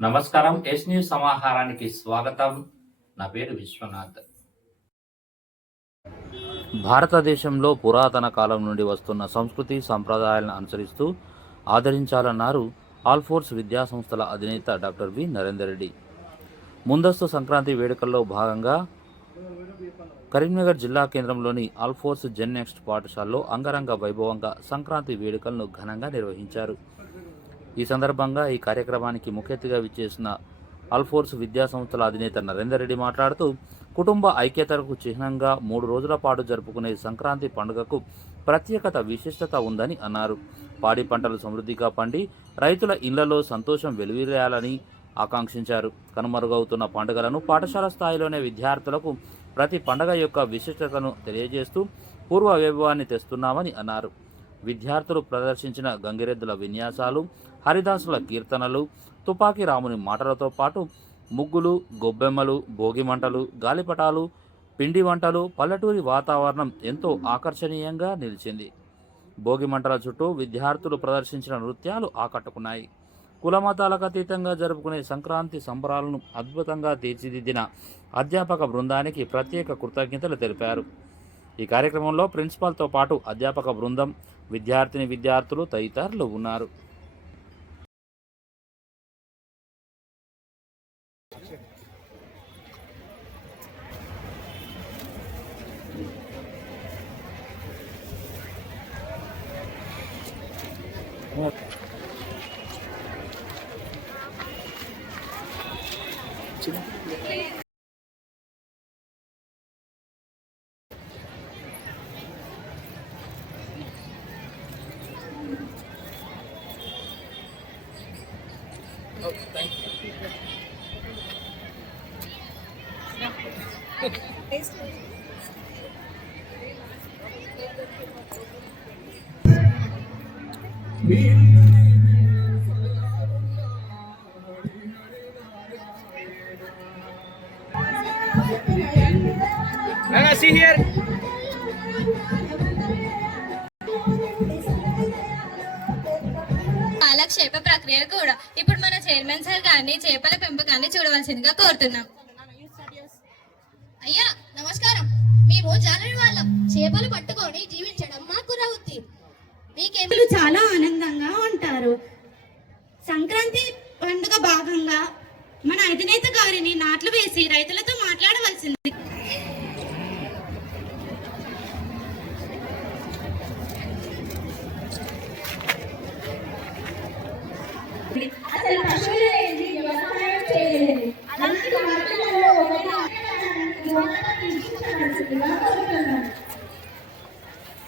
నమస్కారం yes news సమాహారానికి స్వాగతం. నా పేరు విశ్వనాథ్. భారతదేశంలో పురాతన కాలం నుండి వస్తున్న సంస్కృతి సంప్రదాయాలను అనుసరిస్తూ ఆదరించాలన్నారు ఆల్ఫోర్స్ విద్యా సంస్థల అధినేత డాక్టర్ వి. నరేందర్ రెడ్డి ముందస్తు సంక్రాంతి వేడుకల్లో భాగంగా కరీంనగర్ జిల్లా కేంద్రంలోని ఆల్ఫోర్స్ జెన్ నెక్స్ట్ పాఠశాలలో అంగరంగ వైభవంగా సంక్రాంతి వేడుకలను ఘనంగా నిర్వహించారు. ఈ సందర్భంగా ఈ కార్యక్రమానికి ముఖ్యతిగా విచ్చేసిన అల్ఫోర్స్ విద్యా సంస్థల అధినేత నరేందర్ రెడ్డి మాట్లాడుతూ కుటుంబ ఐక్యతకు చిహ్నంగా మూడు రోజుల పాటు జరుపుకునే సంక్రాంతి పండుగకు ప్రత్యేకత విశిష్టత ఉందని అన్నారు. పాడి పంటలు సమృద్ధిగా పండి రైతుల ఇళ్ళలో సంతోషం వెలువిరేయాలని ఆకాంక్షించారు. కనుమరుగవుతున్న పండుగలను పాఠశాల స్థాయిలోనే విద్యార్థులకు ప్రతి పండగ యొక్క విశిష్టతను తెలియజేస్తూ పూర్వ వైభవాన్ని తెస్తున్నామని అన్నారు. విద్యార్థులు ప్రదర్శించిన గంగిరెద్దుల విన్యాసాలు హరిదాసుల కీర్తనలు తుపాకీ రాముని మాటలతో పాటు ముగ్గులు గొబ్బెమ్మలు భోగి మంటలు గాలిపటాలు పిండి వంటలు పల్లెటూరి వాతావరణం ఎంతో ఆకర్షణీయంగా నిలిచింది. భోగి మంటల చుట్టూ విద్యార్థులు ప్రదర్శించిన నృత్యాలు ఆకట్టుకున్నాయి. కులమతాలకు అతీతంగా జరుపుకునే సంక్రాంతి సంబరాలను అద్భుతంగా తీర్చిదిద్దిన అధ్యాపక బృందానికి ప్రత్యేక కృతజ్ఞతలు తెలిపారు. ఈ కార్యక్రమంలో ప్రిన్సిపాల్తో పాటు అధ్యాపక బృందం విద్యార్థిని విద్యార్థులు తదితరులు ఉన్నారు. కాలక్షేప కూడా ఇప్పుడు మన చైర్మన్ సార్ గారిని చేపల పెంపకాన్ని చూడవలసిందిగా కోరుతున్నాం. అయ్యా నమస్కారం. మేము జాలరి వాళ్ళం. చేపలు పట్టుకొని జీవించడం మాకు రావుద్ది మీకేమి చాలా ఆనందంగా ఉంటారు. సంక్రాంతి పండుగ భాగంగా మన అధినేత గారిని నాట్లు వేసి రైతులతో మాట్లాడవలసింది.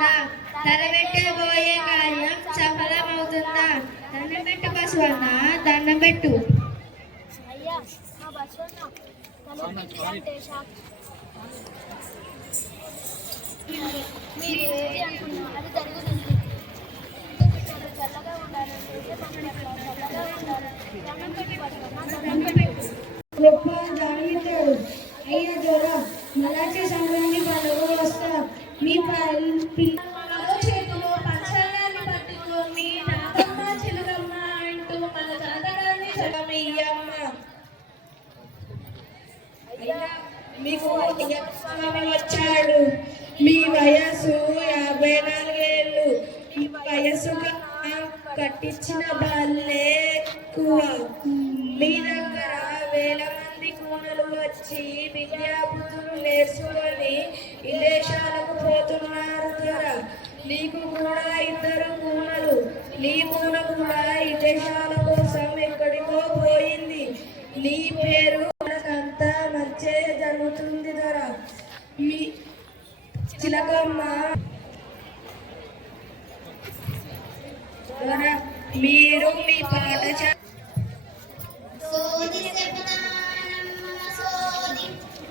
అవుతుందా తలపెట్టబోయే కార్యం సఫలమవుతుందా దండం పెట్టు బసవన్న దండం పెట్టు. జరిగించాడు అయ్యా జ్వరం మలాచి సంగ్రహం Meanwhile, Pillar.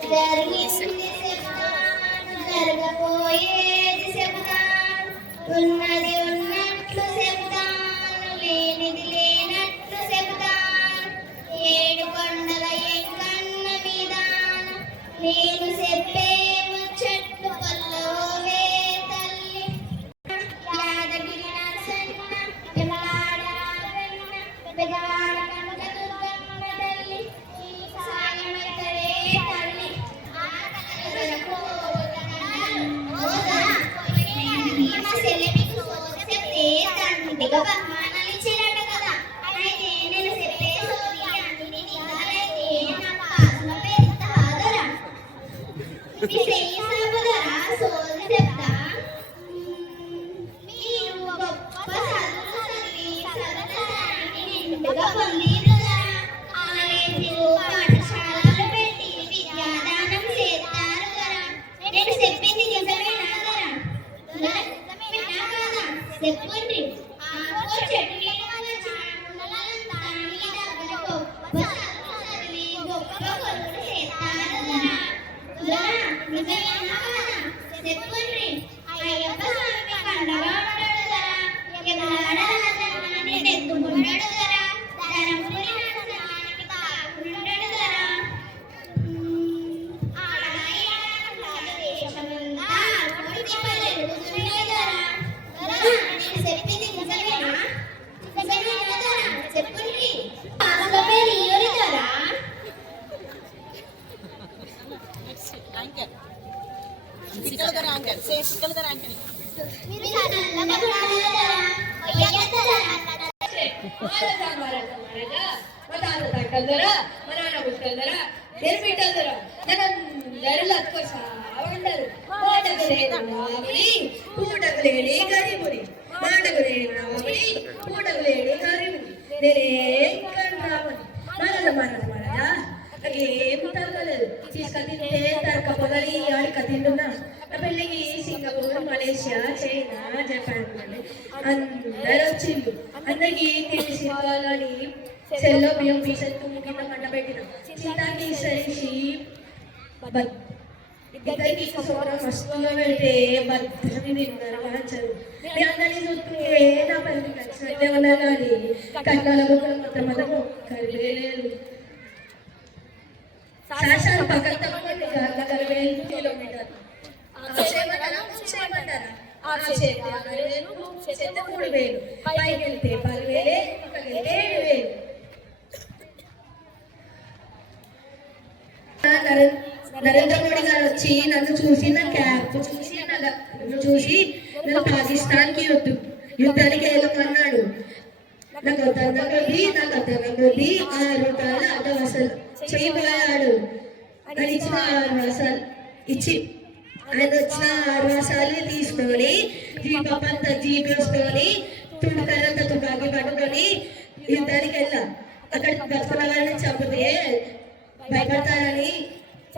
there is Vicente, você vai poderar. వాళ్ళని సెల్లో బియ్యం పీసెత్తు కింద మంట పెట్టిన చింతాకి సరిసి ఇద్దరికి పెడితే భద్రని అందరినీ చూస్తుంటే నా నచ్చినట్టే ఉన్నా కానీ కట్నాల ముక్కలు మొత్తం కరివేలేదు శాసనాలు పక్కన తప్పకుండా కరివేలు కిలోమీటర్ చేయమంటారా చేయమంటారా ఆ చేతి ఆరు వేలు మూడు వేలు. పైకి వెళ్తే పదివేలే వెళ్తే ఏడు వేలు. నరేంద్ర మోడీ గారు వచ్చి నన్ను చూసి నా క్యాప్ చూసి నన్ను చూసి నన్ను పాకిస్తాన్కి యుద్ధ యుద్ధానికి వెళ్ళమన్నాడు. నాకు అర్థం కొద్ది నాకు అర్థం కొద్ది ఆరు రూపాయల అడ్డవసలు చేయబోయాడు. ఇచ్చిన ఆరు ఇచ్చి ఆయన వచ్చిన ఆరువాసాలు తీసుకొని జీపప్ అంతా జీప్ వేసుకొని తుడికరంత తుపాకి పట్టుకొని యుద్ధానికి వెళ్ళా అక్కడ బతుకున్న వాళ్ళని చంపితే భయపడతారని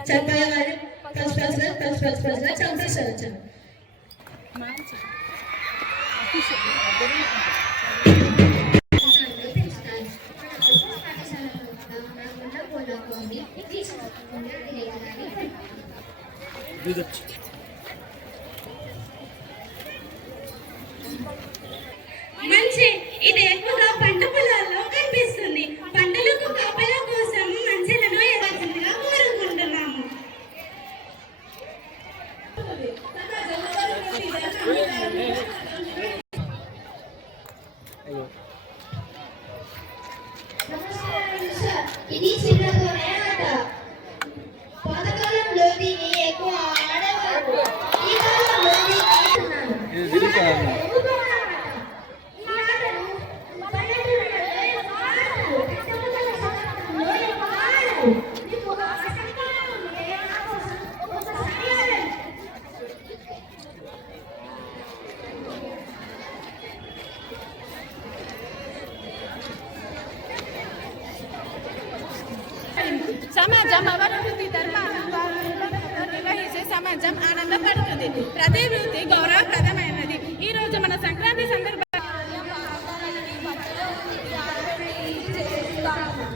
చంపే వాళ్ళని పలుసు పలుసుగా పలుసు పలుసు పలుసుగా చంపేస్తారు వచ్చాను మంచి ఇది ఎక్కువగా పంట పొలాల్లో కనిపిస్తుంది.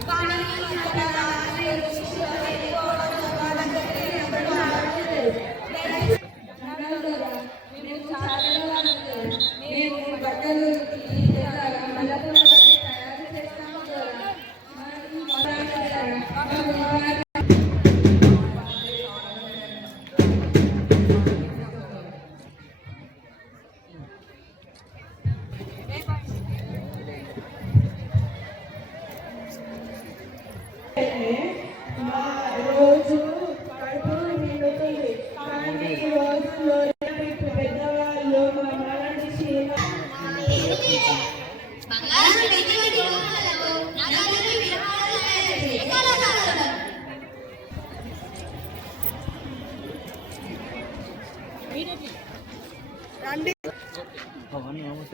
বাঙালি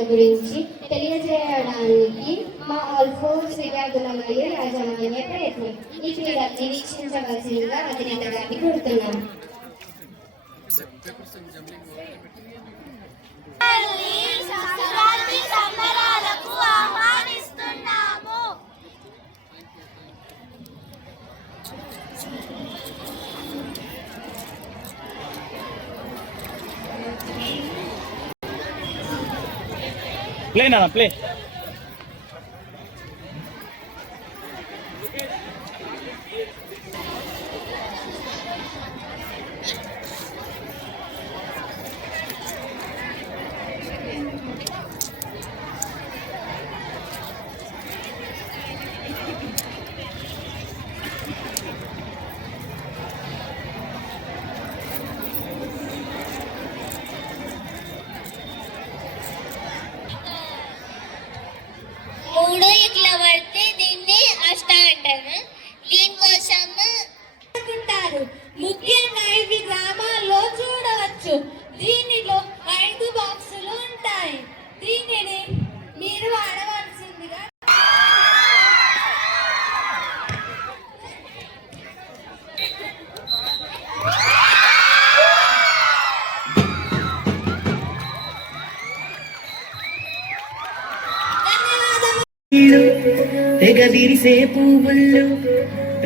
క్రీడల గురించి తెలియజేయడానికి మా ఆల్ఫోర్స్ విద్యార్థుల మరియు యాజమాన్య ప్రయత్నం. ఈ క్రీడల్ని వీక్షించవలసిందిగా అధినేత గారిని కోరుతున్నాను Play na lang, play.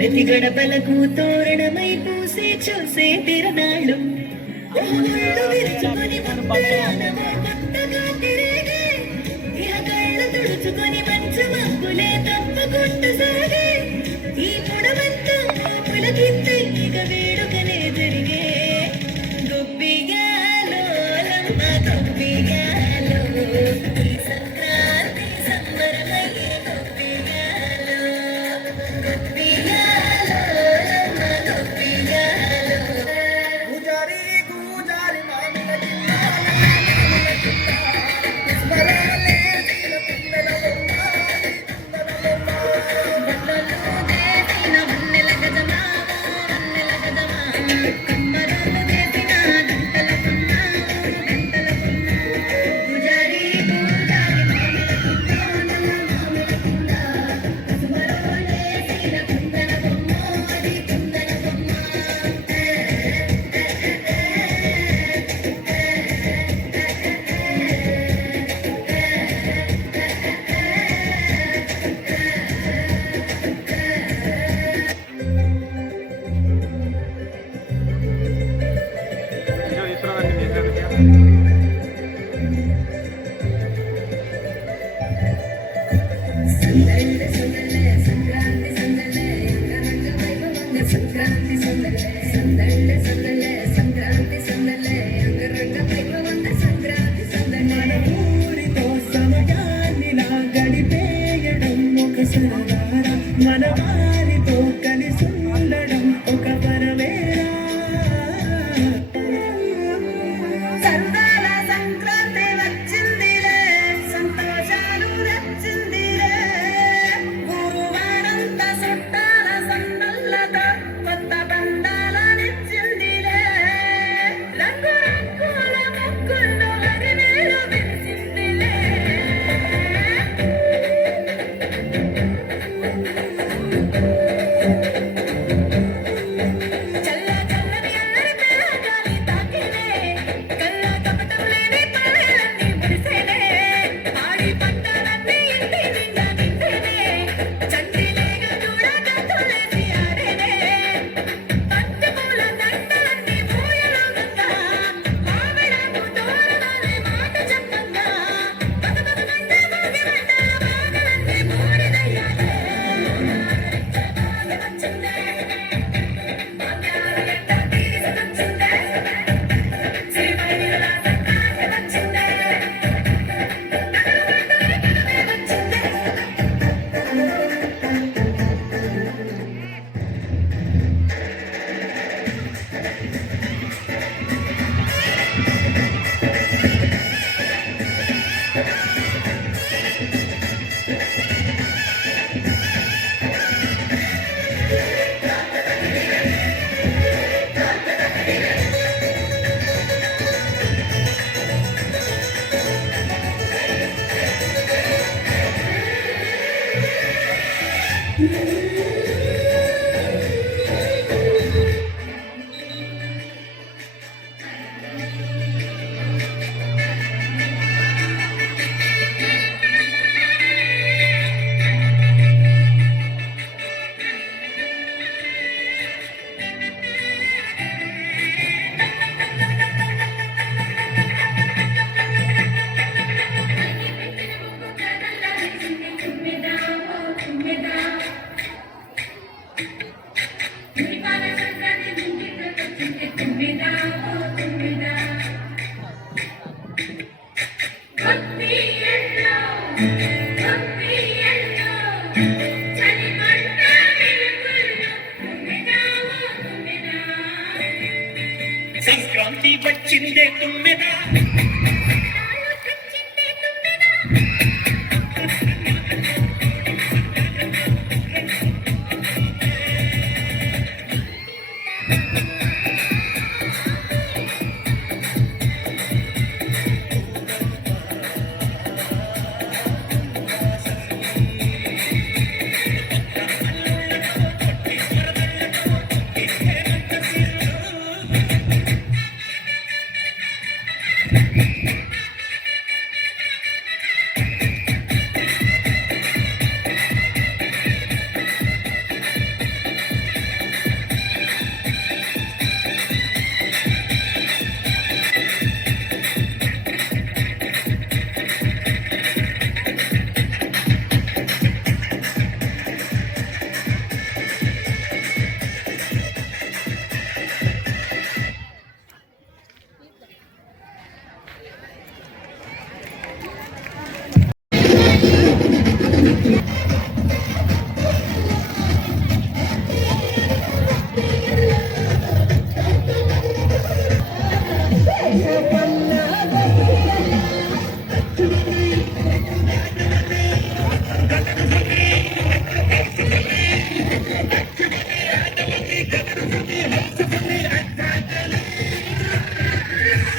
ప్రతి గడపలకు తోరణమై పూసే చూసే తిరణాలు తుడుచుకొని మంచు మబ్బులే తప్పకుండా సాగే. ఈ పుడవంతా పులకింత ఇకవే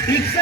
మరియు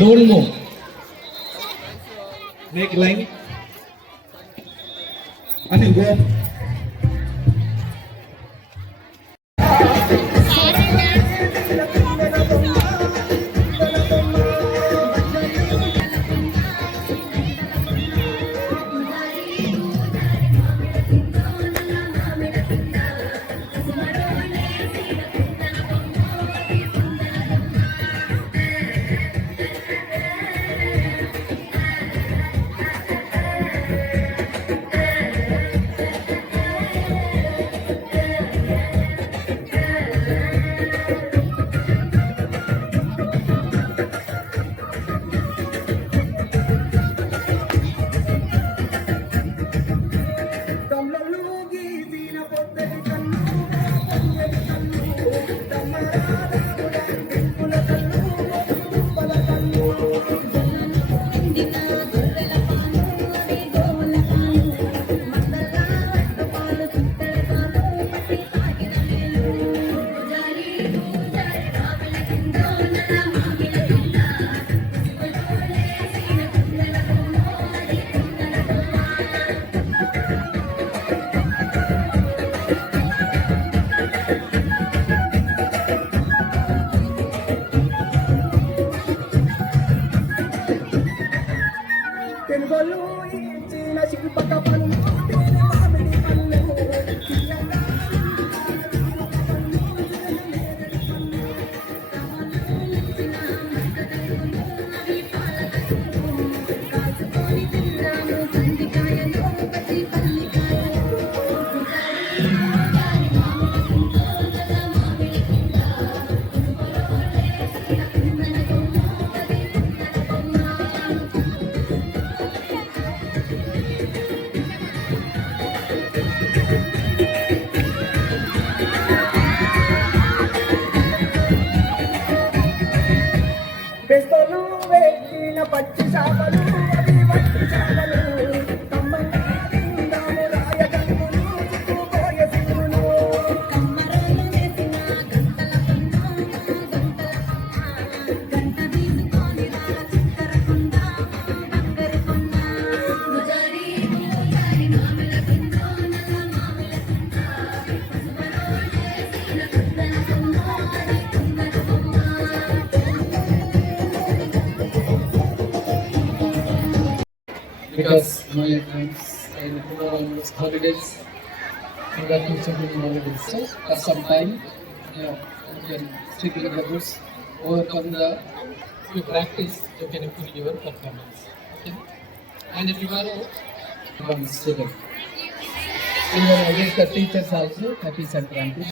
ડોલનો. નેક લાઈન અને ગોપ go ఇచ్చిన శిల్పక పన్ను for some time, you know, you can stick with the books, overcome the if you practice, you can improve your performance. Okay? And if you are become student. Similar against the teachers also, happy Sankranti.